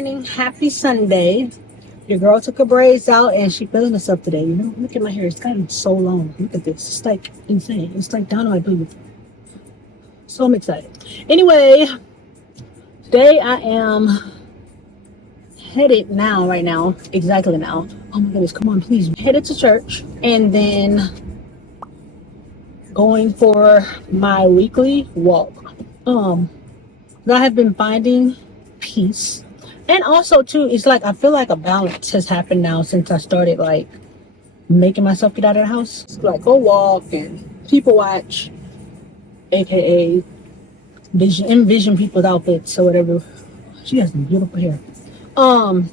Morning, happy Sunday. Your girl took her braids out and she feeling herself today. You know, look at my hair. It's gotten so long. Look at this. It's like insane. It's like down on my boob. So I'm excited. Anyway, today I am headed now, right now, exactly now. Oh my goodness, come on, please. Headed to church and then going for my weekly walk. Um, I have been finding peace. And also too, it's like I feel like a balance has happened now since I started like making myself get out of the house. It's like go walk and people watch, aka envision people's outfits or whatever. She has some beautiful hair. Um,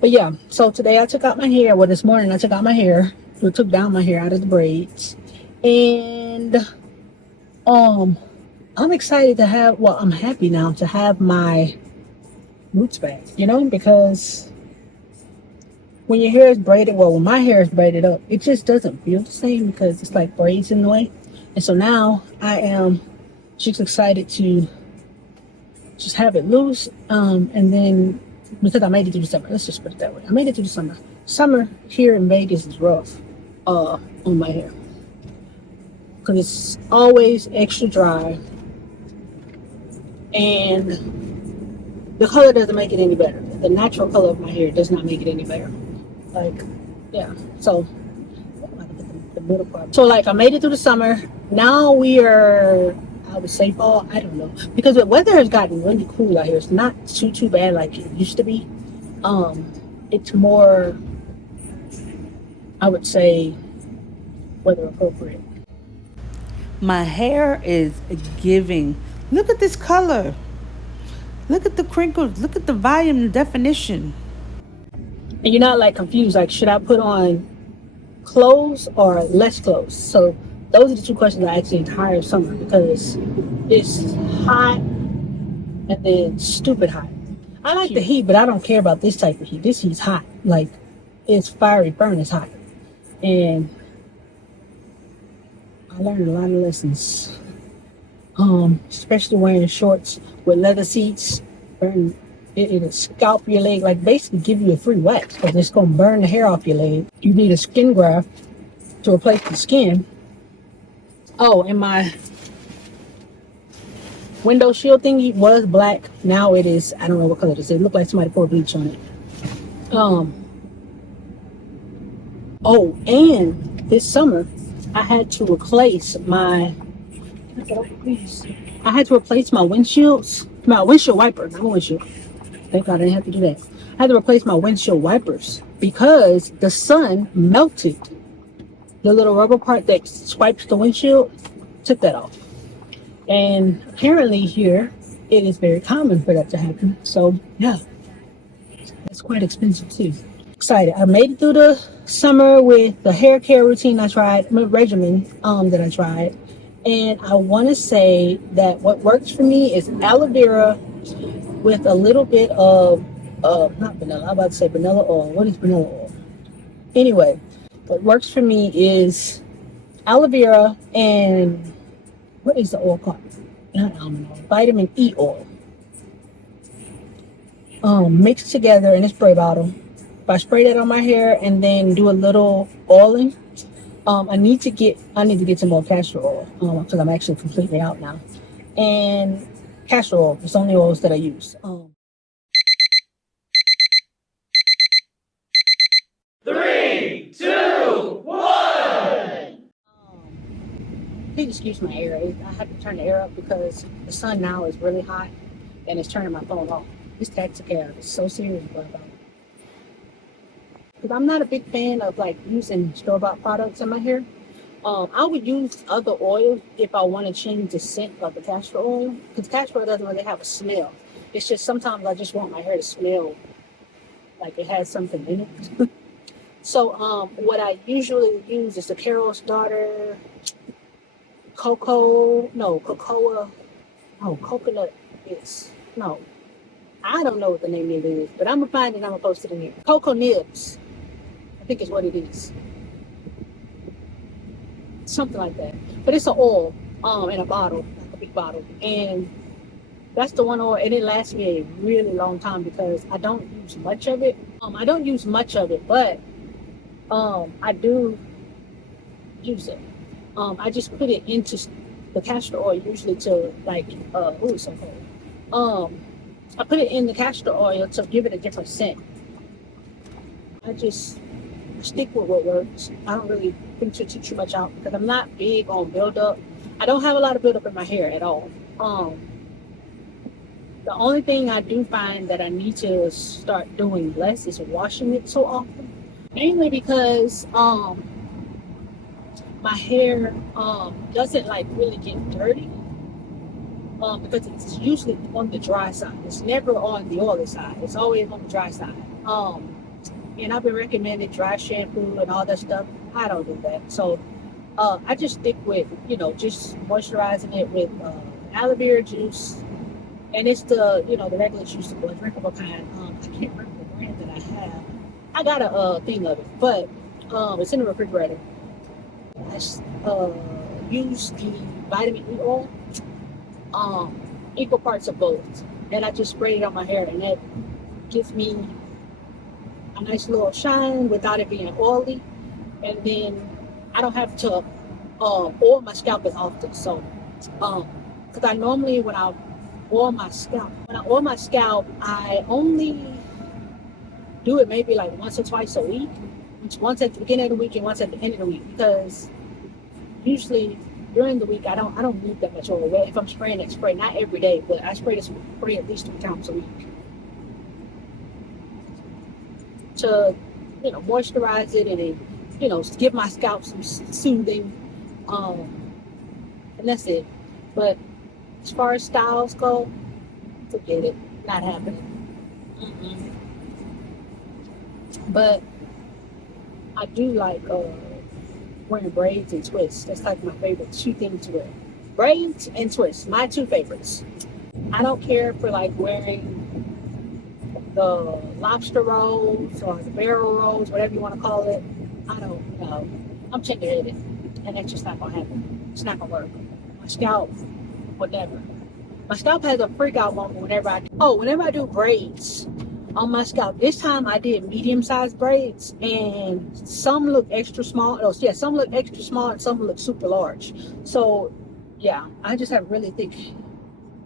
but yeah, so today I took out my hair. Well, this morning I took out my hair. I took down my hair out of the braids. And I'm excited to have, well, I'm happy now to have my roots back, you know, because when your hair is braided, well, when my hair is braided up, it just doesn't feel the same because it's like braids in the way. And so now I am just excited to just have it loose. And then because I made it through the summer, let's just put it that way. I made it through the summer. Summer here in Vegas is rough on my hair because it's always extra dry and the color doesn't make it any better. The natural color of my hair does not make it any better. Like, yeah. So the middle part. So like I made it through the summer. Now we are, I would say fall. I don't know because the weather has gotten really cool out here. It's not too bad like it used to be. It's more, I would say, weather appropriate. My hair is giving. Look at this color. Look at the crinkles. Look at the volume and definition. And you're not like confused. Like, should I put on clothes or less clothes? So those are the two questions I ask the entire summer because it's hot and then stupid hot. I like the heat, but I don't care about this type of heat. This heat's hot. Like, it's fiery furnace hot. And I learned a lot of lessons. Especially wearing shorts with leather seats. It'll scalp your leg, like basically give you a free wax because it's gonna burn the hair off your leg. You need a skin graft to replace the skin. Oh, and my window shield thingy was black. Now it is, I don't know what color it is. It looked like somebody poured bleach on it. Oh, and this summer I had to replace my windshields, my windshield wiper, not my windshield. Thank God I didn't have to do that. I had to replace my windshield wipers because the sun melted the little rubber part that swipes the windshield, took that off. And apparently here, it is very common for that to happen. So yeah, it's quite expensive too. Excited. I made it through the summer with the hair care routine I tried, my regimen that I tried. And I want to say that what works for me is aloe vera with a little bit of, not vanilla, I'm about to say vanilla oil. What is vanilla oil? Anyway, what works for me is aloe vera and what is the oil called? Not almond oil, vitamin E oil. Mixed together in a spray bottle. If I spray that on my hair and then do a little oiling, I need to get some more castor oil because I'm actually completely out now. And castor oil is the only oils that I use. Three, two, one. Please excuse my air. I have to turn the air up because the sun now is really hot and it's turning my phone off. This taxi cab is so serious about it. Because I'm not a big fan of like using store-bought products in my hair. I would use other oils if I want to change the scent of the castor oil. Because castor oil doesn't really have a smell. It's just sometimes I just want my hair to smell like it has something in it. So what I usually use is the Carol's Daughter coconut is, no. I don't know what the name of it is, but I'm going to find it and I'm going to post it in here. Cocoa Nibs, I think is what it is. Something like that. But it's an oil in a bottle, like a big bottle. And That's the one oil, and it lasts me a really long time because I don't use much of it. I don't use much of it, but I do use it. I just put it into the castor oil usually to like ooh, so cold. I put it in the castor oil to give it a different scent. I just stick with what works. I don't really think too much out because I'm not big on buildup. I don't have a lot of buildup in my hair at all. The only thing I do find that I need to start doing less is washing it so often. Mainly because my hair doesn't like really get dirty. Because it's usually on the dry side. It's never on the oily side. It's always on the dry side. And I've been recommended dry shampoo and all that stuff. I don't do that. So I just stick with, just moisturizing it with aloe vera juice. And it's the, the regular juice, the drinkable kind. I can't remember the brand that I have. I got a thing of it, but it's in the refrigerator. I use the vitamin E oil, equal parts of both. And I just spray it on my hair, and that gives me a nice little shine without it being oily. And then I don't have to oil my scalp as often. So, because I normally when I oil my scalp, I only do it maybe like once or twice a week. Once at the beginning of the week and once at the end of the week, because usually during the week I don't need that much oil. Well, if I'm spraying it, spray not every day, but I spray at least 3 times a week to moisturize it and then, give my scalp some soothing, and that's it. But as far as styles go, forget it, not happening. But I do like wearing braids and twists. That's like my favorite 2 things to wear. Braids and twists, my 2 favorites. I don't care for like wearing the lobster rolls or the barrel rolls, whatever you want to call it. I don't know. I'm tender-headed, and that's just not gonna happen. It's not gonna work. My scalp, whatever. My scalp has a freak out moment whenever I do braids on my scalp. This time I did medium-sized braids, and some look extra small. Oh, yeah, some look extra small and some look super large. So, yeah, I just have really thick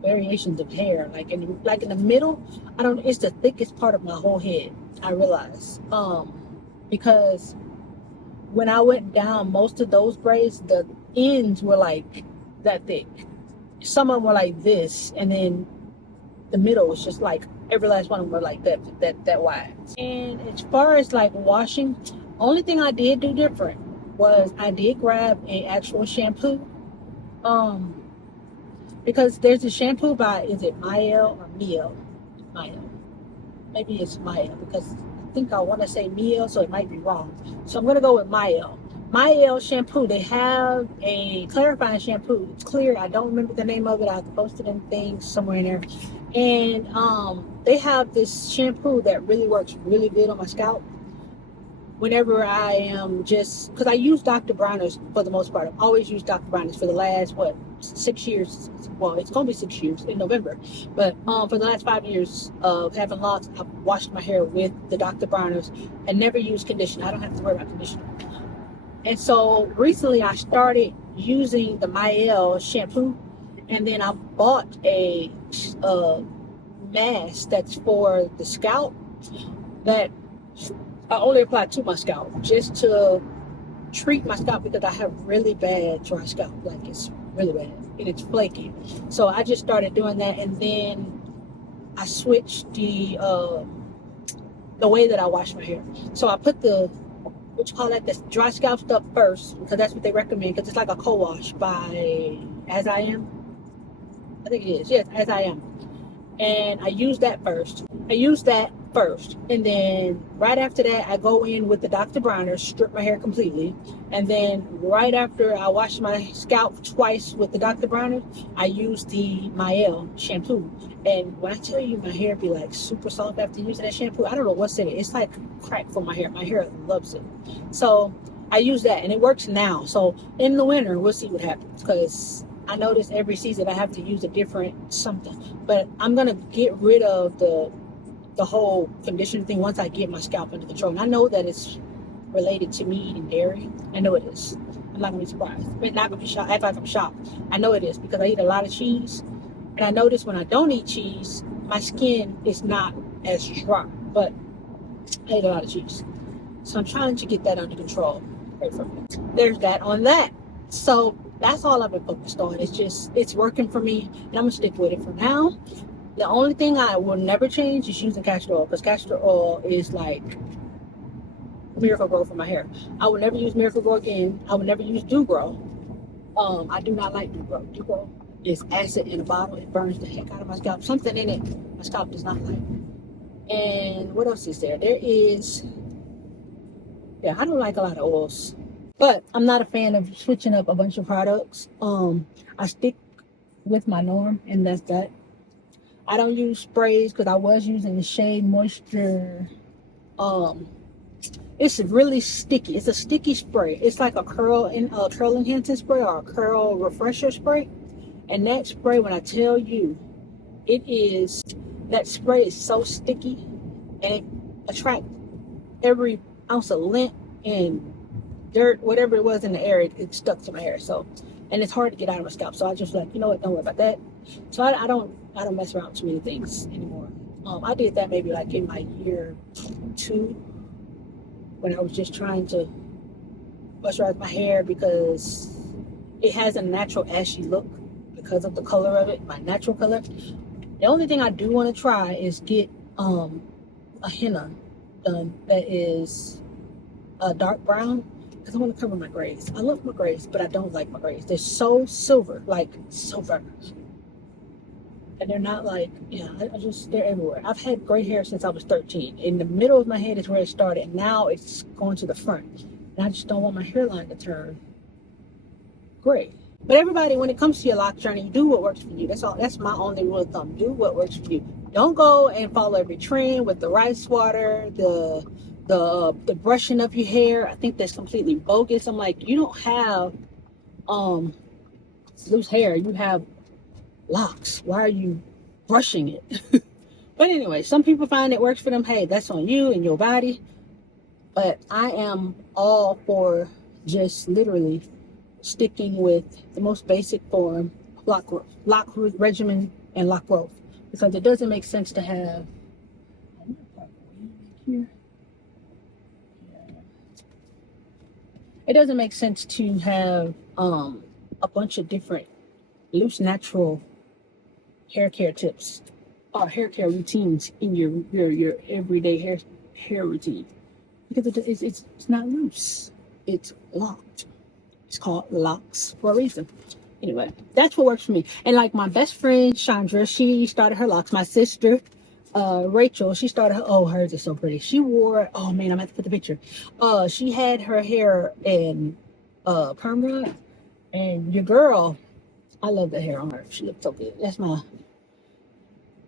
variations of hair. Like in the middle, it's the thickest part of my whole head, I realize. Because when I went down, most of those braids, the ends were like that thick. Some of them were like this, and then the middle was just like every last one of them were like that wide. And as far as like washing, only thing I did do different was I did grab an actual shampoo. Because there's a shampoo by, is it Miel or Miel? Miel. Maybe it's Miel because I think I want to say Miel, so it might be wrong. So I'm going to go with Miel. Miel shampoo, they have a clarifying shampoo. It's clear. I don't remember the name of it. I posted in things somewhere in there. And they have this shampoo that really works really good on my scalp. Whenever I am because I use Dr. Bronner's for the most part. I've always used Dr. Bronner's for the last, 6 years. Well, it's going to be 6 years in November. But for the last 5 years of having locks, I've washed my hair with the Dr. Bronner's and never used conditioner. I don't have to worry about conditioner. And so recently I started using the Miel shampoo, and then I bought a mask that's for the scalp that I only apply to my scalp just to treat my scalp because I have really bad dry scalp. Like it's really bad and it's flaky. So I just started doing that, and then I switched the way that I wash my hair. So I put the dry scalp stuff first because that's what they recommend, because it's like a co-wash by As I Am. I think it is. Yes, As I Am. And I use that first. And then right after that, I go in with the Dr. Bronner, strip my hair completely. And then right after I wash my scalp twice with the Dr. Bronner, I use the Miel shampoo. And when I tell you my hair be like super soft after using that shampoo, I don't know what's in it. It's like crack for my hair. My hair loves it. So I use that, and it works now. So in the winter, we'll see what happens, because I notice every season I have to use a different something. But I'm gonna get rid of the whole conditioner thing once I get my scalp under control. And I know that it's related to me eating dairy. I know it is. I'm not gonna be surprised. I'm not gonna be shocked. Act like I'm shocked. I know it is because I eat a lot of cheese. And I notice when I don't eat cheese, my skin is not as dry. But I eat a lot of cheese. So I'm trying to get that under control. Pray for me. There's that on that. So that's all I've been focused on. It's working for me, and I'm gonna stick with it for now. The only thing I will never change is using castor oil, because castor oil is like Miracle Grow for my hair. I will never use Miracle Grow again. I will never use Dew Grow. I do not like Dew Grow. Dew Grow is acid in a bottle. It burns the heck out of my scalp. Something in it my scalp does not like. And what else is there? There is, yeah, I don't like a lot of oils. But I'm not a fan of switching up a bunch of products. I stick with my norm, and that's that. I don't use sprays because I was using the Shea Moisture. It's really sticky. It's a sticky spray. It's like a curl enhancing spray or a curl refresher spray. And that spray, when I tell you, that spray is so sticky, and it attracts every ounce of lint and dirt, whatever it was in the air, it stuck to my hair. So, and it's hard to get out of my scalp. So I just like, you know what, don't worry about that. So I don't mess around with too many things anymore. I did that maybe like in my year 2, when I was just trying to moisturize my hair, because it has a natural ashy look because of the color of it, my natural color. The only thing I do want to try is get a henna done that is a dark brown, because I want to cover my grays. I love my grays, but I don't like my grays. They're so silver, like silver. And they're not like, yeah, they're everywhere. I've had gray hair since I was 13. In the middle of my head is where it started, and now it's going to the front. And I just don't want my hairline to turn gray. But everybody, when it comes to your lock journey, do what works for you. That's all. That's my only rule of thumb. Do what works for you. Don't go and follow every trend with the rice water, the brushing of your hair. I think that's completely bogus. I'm like, you don't have loose hair. You have locks. Why are you brushing it? But anyway, some people find it works for them. Hey, that's on you and your body. But I am all for just literally sticking with the most basic form, lock regimen and lock growth, because it doesn't make sense to have here. It doesn't make sense to have a bunch of different loose natural hair care tips or hair care routines in your everyday hair routine, because it's not loose, it's locked. It's called locks for a reason. Anyway, that's what works for me. And like my best friend Chandra, she started her locks. My sister Rachel, she started hers is so pretty. She wore, oh man, I'm gonna have to put the picture. She had her hair in perm rod, and your girl, I love the hair on her. She looks so good. That's my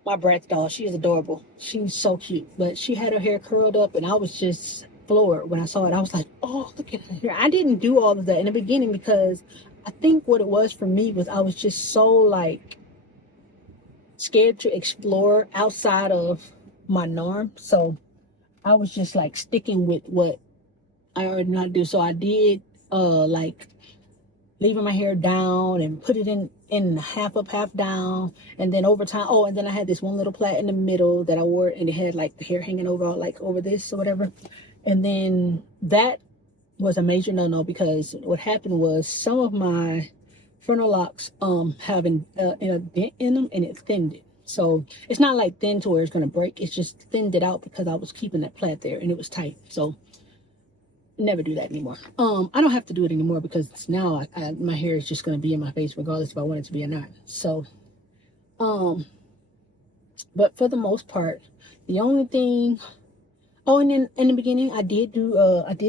Bratz doll. She is adorable. She's so cute. But she had her hair curled up, and I was just floored when I saw it. I was like, oh, look at her hair. I didn't do all of that in the beginning, because I think what it was for me was I was just so like scared to explore outside of my norm. So I was just like sticking with what I already know how to do. So I did like leaving my hair down and put it in half up, half down, and then over time, and then I had this one little plait in the middle that I wore, and it had like the hair hanging over, like over this or whatever. And then that was a major no-no, because what happened was some of my frontal locks having a dent in them, and it thinned it. So it's not like thin to where it's gonna break. It's just thinned it out because I was keeping that plait there and it was tight. So never do that anymore. I don't have to do it anymore, because now my hair is just gonna be in my face regardless if I want it to be or not. So but for the most part, the only thing, and then in the beginning I did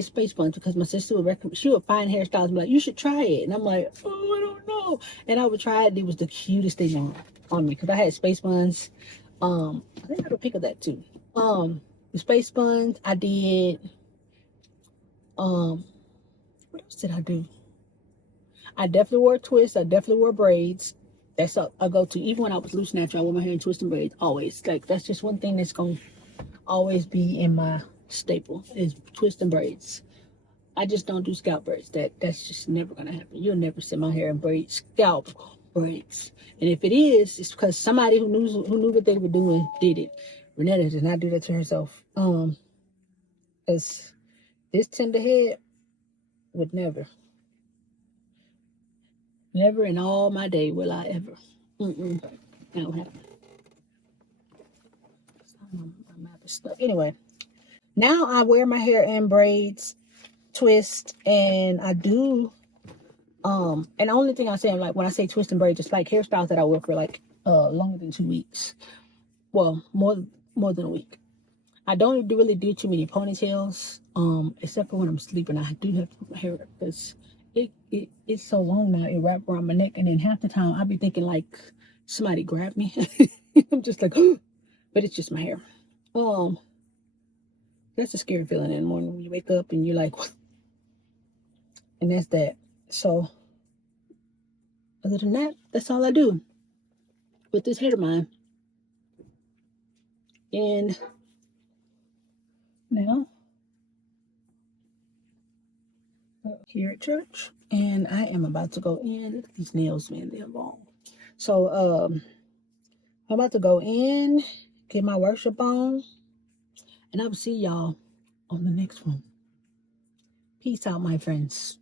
space buns, because my sister would recommend, she would find hairstyles and be like, you should try it, and I'm like, oh, I don't know. And I would try it. It was the cutest thing on me, because I had space buns. I think I had a pic of that too. The space buns I did. What else did I do? I definitely wore twists. I definitely wore braids. That's a go-to. Even when I was loose natural, I wore my hair in twists and braids always. Like that's just one thing that's gonna always be in my staple is twist and braids. I just don't do scalp braids. That's just never gonna happen. You'll never see my hair in braids, scalp braids. And if it is, it's because somebody who knew what they were doing did it. Renetta did not do that to herself. Because this tender head would never in all my day will I ever. That don't happen. I'm stuck. Anyway, now I wear my hair in braids, twist, and I do. And the only thing I say, like when I say twist and braid, just like hairstyles that I wear for like longer than 2 weeks. Well, more than a week. I don't really do too many ponytails, except for when I'm sleeping. I do have to put my hair up because it's so long now. It wraps around my neck, and then half the time I be thinking like somebody grabbed me. I'm just like, but it's just my hair. That's a scary feeling in the morning when you wake up and you're like, what? And that's that. So other than that, that's all I do with this hair of mine. And now here at church, and I am about to go in. Look at these nails, man, they're long. So I'm about to go in, get my worship on, and I will see y'all on the next one. Peace out, my friends.